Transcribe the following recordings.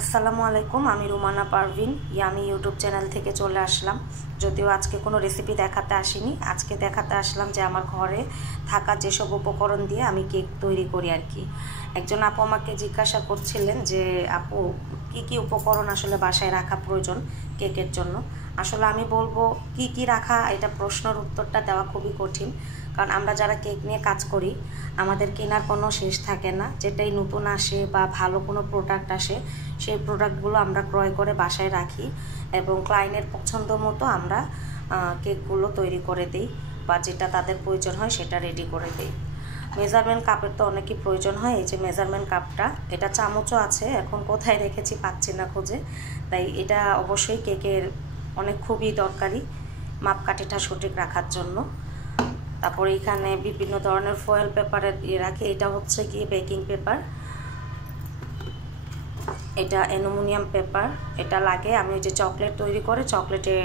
আসসালামু আলাইকুম, আমি রুমানা পারভিন ইয়ামি ইউটিউব চ্যানেল থেকে চলে আসলাম। যদিও আজকে কোনো রেসিপি দেখাতে আসিনি, আজকে দেখাতে আসলাম যে আমার ঘরে থাকা যেসব উপকরণ দিয়ে আমি কেক তৈরি করি আর কি। একজন আপু আমাকে জিজ্ঞাসা করছিলেন যে আপু কি কি উপকরণ আসলে বাসায় রাখা প্রয়োজন কেকের জন্য। আসলে আমি বলবো কি কি রাখা, এটা প্রশ্নের উত্তরটা দেওয়া খুবই কঠিন, কারণ আমরা যারা কেক নিয়ে কাজ করি আমাদের কেনার কোনো শেষ থাকে না। যেটাই নতুন আসে বা ভালো কোনো প্রোডাক্ট আসে সেই প্রোডাক্টগুলো আমরা ক্রয় করে বাসায় রাখি এবং ক্লায়েন্টের পছন্দ মতো আমরা কেকগুলো তৈরি করে দিই বা যেটা তাদের প্রয়োজন হয় সেটা রেডি করে দিই। মেজারমেন্ট কাপের তো অনেকই প্রয়োজন হয়। এই যে মেজারমেন্ট কাপটা, এটা চামচও আছে, এখন কোথায় রেখেছি পাচ্ছি না খুঁজে, তাই এটা অবশ্যই কেকের অনেক খুবই দরকারি মাপকাঠিটা সঠিক রাখার জন্য। তারপরে এখানে বিভিন্ন ধরনের ফয়েল পেপারের রাখি। এটা হচ্ছে গিয়ে বেকিং পেপার, এটা অ্যালুমিনিয়াম পেপার, এটা লাগে আমি ওই যে চকলেট তৈরি করে চকলেটে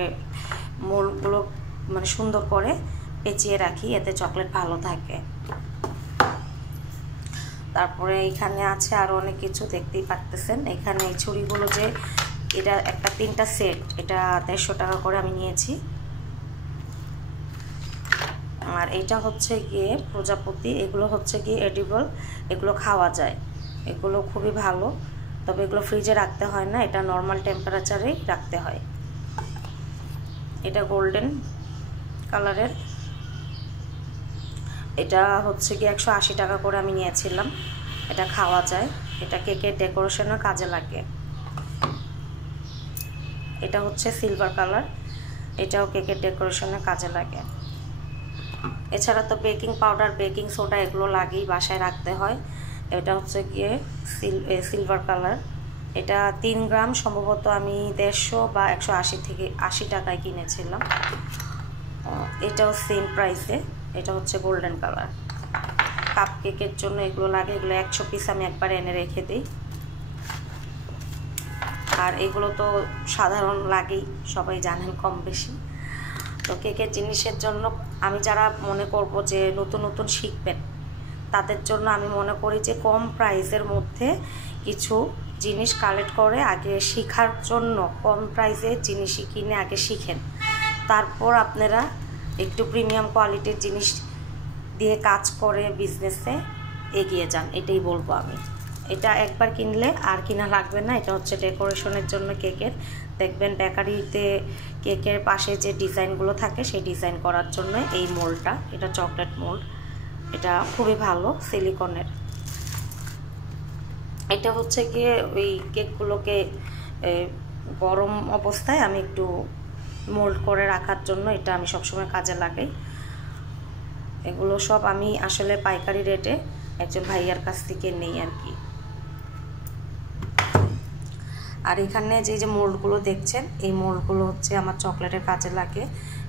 মোলগুলো মানে সুন্দর করে পেঁচিয়ে রাখি, এতে চকলেট ভালো থাকে। তারপরে এখানে আছে আরও অনেক কিছু, দেখতেই পারতেছেন। এখানে এই ছুরিগুলো যে এটা একটা 3টা সেট, এটা 150 টাকা করে আমি নিয়েছি। আর এটা হচ্ছে গিয়ে প্রজাপতি, এগুলো হচ্ছে গিয়ে এডিবল, এগুলো খাওয়া যায়, এগুলো খুবই ভালো, তবে এগুলো ফ্রিজে রাখতে হয় না, এটা নর্মাল টেম্পারেচারেই রাখতে হয়। এটা গোল্ডেন কালারের, এটা হচ্ছে গিয়ে 180 টাকা করে আমি নিয়েছিলাম। এটা খাওয়া যায়, এটা কেকের ডেকোরেশনের কাজে লাগে। এটা হচ্ছে সিলভার কালার, এটাও কেকের ডেকোরেশনের কাজে লাগে। এছাড়া তো বেকিং পাউডার, বেকিং সোডা এগুলো লাগেই, বাসায় রাখতে হয়। এটা হচ্ছে গিয়ে সিলভার কালার, এটা 3 গ্রাম সম্ভবত আমি 150 বা 180 টাকায় কিনেছিলাম। এটাও সেম প্রাইসে। এটা হচ্ছে গোল্ডেন কালার। কাপ কেকের জন্য এগুলো লাগে, এগুলো 100 পিস আমি একবার এনে রেখে দিই। আর এগুলো তো সাধারণ লাগেই, সবাই জানেন কম বেশি। তো কেকের জিনিসের জন্য আমি যারা মনে করব যে নতুন নতুন শিখবেন তাদের জন্য আমি মনে করি যে কম প্রাইসের মধ্যে কিছু জিনিস কালেক্ট করে আগে শেখার জন্য কম প্রাইসের জিনিসই কিনে আগে শিখেন, তারপর আপনারা একটু প্রিমিয়াম কোয়ালিটির জিনিস দিয়ে কাজ করে বিজনেসে এগিয়ে যান, এটাই বলবো আমি। এটা একবার কিনলে আর কিনা লাগবে না। এটা হচ্ছে ডেকোরেশনের জন্য কেকের, দেখবেন বেকারিতে কেকের পাশে যে ডিজাইনগুলো থাকে সেই ডিজাইন করার জন্য এই মোল্ডটা, এটা চকলেট মোল্ড, এটা খুবই ভালো সিলিকনের। এটা হচ্ছে গিয়ে ওই কেকগুলোকে গরম অবস্থায় আমি একটু মোল্ড করে রাখার জন্য এটা আমি সবসময় কাজে লাগাই। এগুলো সব আমি আসলে পাইকারি রেটে একজন ভাইয়ার কাছ থেকে নেই আর কি। আর এখানে যে মোল্ডগুলো দেখছেন, এই মোল্ডগুলো হচ্ছে আমার চকলেটের কাজে লাগে।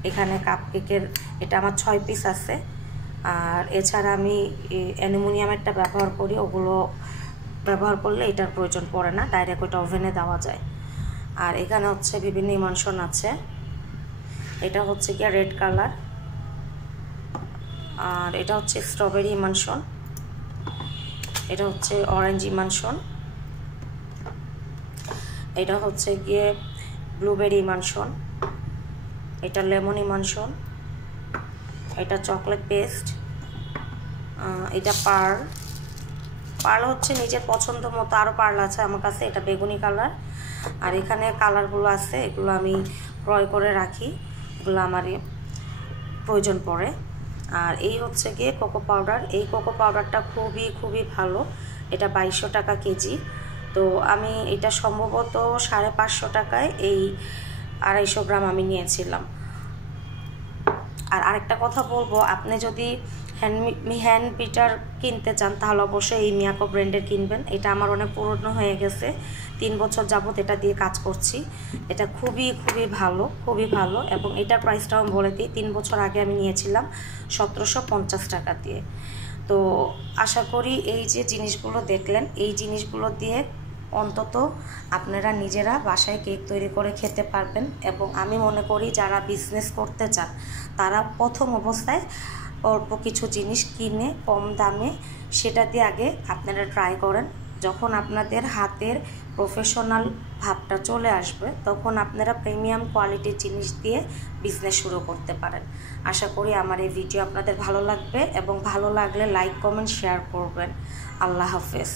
এখানে কাপ কেকের এটা আমার 6 পিস আছে। আর এছাড়া আমি অ্যালুমিনিয়ামেরটা ব্যবহার করি, ওগুলো ব্যবহার করলে এটার প্রয়োজন পড়ে না, ডাইরেক্ট ওইটা ওভেনে দেওয়া যায়। আর এখানে হচ্ছে বিভিন্ন ইমানশন আছে, এটা হচ্ছে কি রেড কালার, আর এটা হচ্ছে স্ট্রবেরি ইমানশন, এটা হচ্ছে অরেঞ্জ ইমানশন, এটা হচ্ছে গিয়ে ব্লুবেরি ইমানশন, এটা লেমন ইমানশন, এটা চকলেট পেস্ট, এটা পার্ল হচ্ছে নিজের পছন্দ মতো, আরও পার্ল আছে আমার কাছে, এটা বেগুনি কালার। আর এখানে কালারগুলো আছে, এগুলো আমি ক্রয় করে রাখি, এগুলো আমার প্রয়োজন পড়ে। আর এই হচ্ছে গিয়ে কোকো পাউডার, এই কোকো পাউডারটা খুবই ভালো, এটা 2200 টাকা কেজি। তো আমি এটা সম্ভবত 550 টাকায় এই 250 গ্রাম আমি নিয়েছিলাম। আর আরেকটা কথা বলবো, আপনি যদি হ্যান্ড বিটার কিনতে চান তাহলে অবশ্যই এই মিয়াকো ব্র্যান্ডের কিনবেন। এটা আমার অনেক পুরনো হয়ে গেছে, 3 বছর যাবত এটা দিয়ে কাজ করছি। এটা খুবই ভালো এবং এটার প্রাইসটাও আমি বলে দিই, 3 বছর আগে আমি নিয়েছিলাম 1750 টাকা দিয়ে। তো আশা করি এই যে জিনিসগুলো দেখলেন, এই জিনিসগুলো দিয়ে অন্তত আপনারা নিজেরা বাসায় কেক তৈরি করে খেতে পারবেন। এবং আমি মনে করি যারা বিজনেস করতে চান তারা প্রথম অবস্থায় অল্প কিছু জিনিস কিনে কম দামে সেটা দিয়ে আগে আপনারা ট্রাই করেন, যখন আপনাদের হাতের প্রফেশনাল ভাবটা চলে আসবে তখন আপনারা প্রিমিয়াম কোয়ালিটির জিনিস দিয়ে বিজনেস শুরু করতে পারেন। আশা করি আমার এই ভিডিও আপনাদের ভালো লাগবে এবং ভালো লাগলে লাইক কমেন্ট শেয়ার করবেন। আল্লাহ হাফেজ।